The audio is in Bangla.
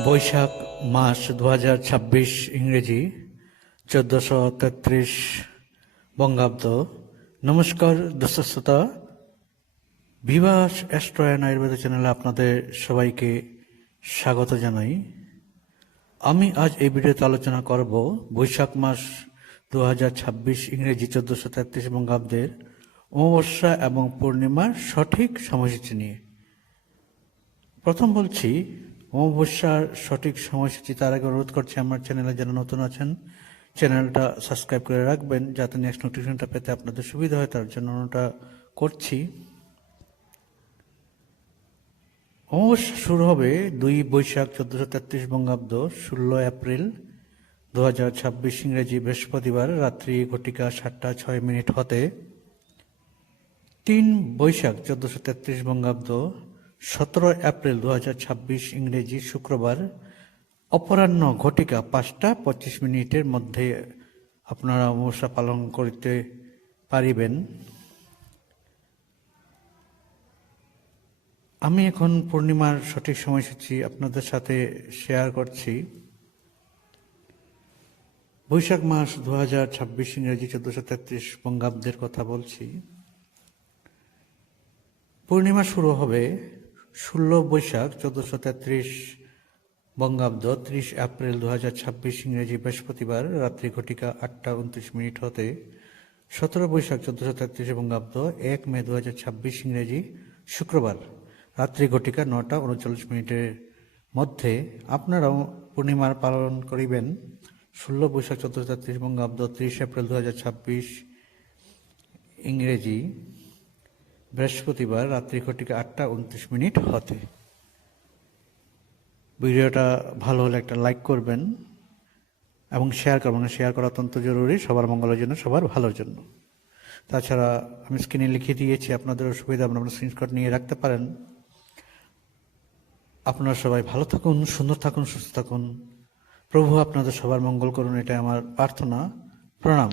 বৈশাখ মাস 2026 ইংরেজি 1433 বঙ্গাব্দ। নমস্কার দর্শক শ্রোতা, ভিভাস অ্যাস্ট্রো অ্যান্ড আয়ুর্বেদ চ্যানেলে আপনাদের সবাইকে স্বাগত জানাই। আমি আজ এই ভিডিওতে আলোচনা করব বৈশাখ মাস 2026 ইংরেজি 1433 বঙ্গাব্দের অমাবস্যা এবং পূর্ণিমার সঠিক সময়সূচি নিয়ে। প্রথম বলছি অমাবস্যার সঠিক সময়সূচি। তার আগে অনুরোধ করছি আমার চ্যানেলে যারা নতুন আছেন চ্যানেলটা সাবস্ক্রাইব করে রাখবেন যাতে নেক্সট নোটিফিকেশনটা পেতে আপনাদের সুবিধা হয়, তার জন্য ওটা করছি। অমাবস্যা শুরু হবে 2 বৈশাখ 1433 বঙ্গাব্দ 16 এপ্রিল 2026 ইংরেজি বৃহস্পতিবার রাত্রি ঘটিকা 7:06 হতে। 3 বৈশাখ 1433 বঙ্গাব্দ 17 এপ্রিল 2026 ইংরেজি শুক্রবার অপরাহ্ন ঘটিকা 5:25 মধ্যে আপনারা অমাবস্যা পালন করতে পারিবেন। আমি এখন পূর্ণিমার সঠিক সময়সূচি আপনাদের সাথে শেয়ার করছি। বৈশাখ মাস 2026 ইংরেজি 1433 বঙ্গাব্দের কথা বলছি। পূর্ণিমা শুরু হবে 16 বৈশাখ 1433 বঙ্গাব্দ 30 এপ্রিল 2026 ইংরেজি বৃহস্পতিবার রাত্রি ঘটিকা 8:29 হতে। 17 বৈশাখ 1433 বঙ্গাব্দ 1 মে 2026 ইংরেজি শুক্রবার রাত্রি ঘটিকা 9:39 মধ্যে আপনারাও পূর্ণিমার পালন করিবেন। 16 বৈশাখ 1433 বঙ্গাব্দ 30 এপ্রিল 2026 ইংরেজি বৃহস্পতিবার রাত্রি ঘটিকা 8:29 হতে। ভিডিওটা ভালো হলে একটা লাইক করবেন এবং শেয়ার করবেন। শেয়ার করা অত্যন্ত জরুরি, সবার মঙ্গলের জন্য, সবার ভালোর জন্য। তাছাড়া আমি স্ক্রিনে লিখে দিয়েছি, আপনাদের সুবিধা আপনারা স্ক্রিনশট নিয়ে রাখতে পারেন। আপনারা সবাই ভালো থাকুন, সুন্দর থাকুন, সুস্থ থাকুন। প্রভু আপনাদের সবার মঙ্গল করুন, এটাই আমার প্রার্থনা। প্রণাম।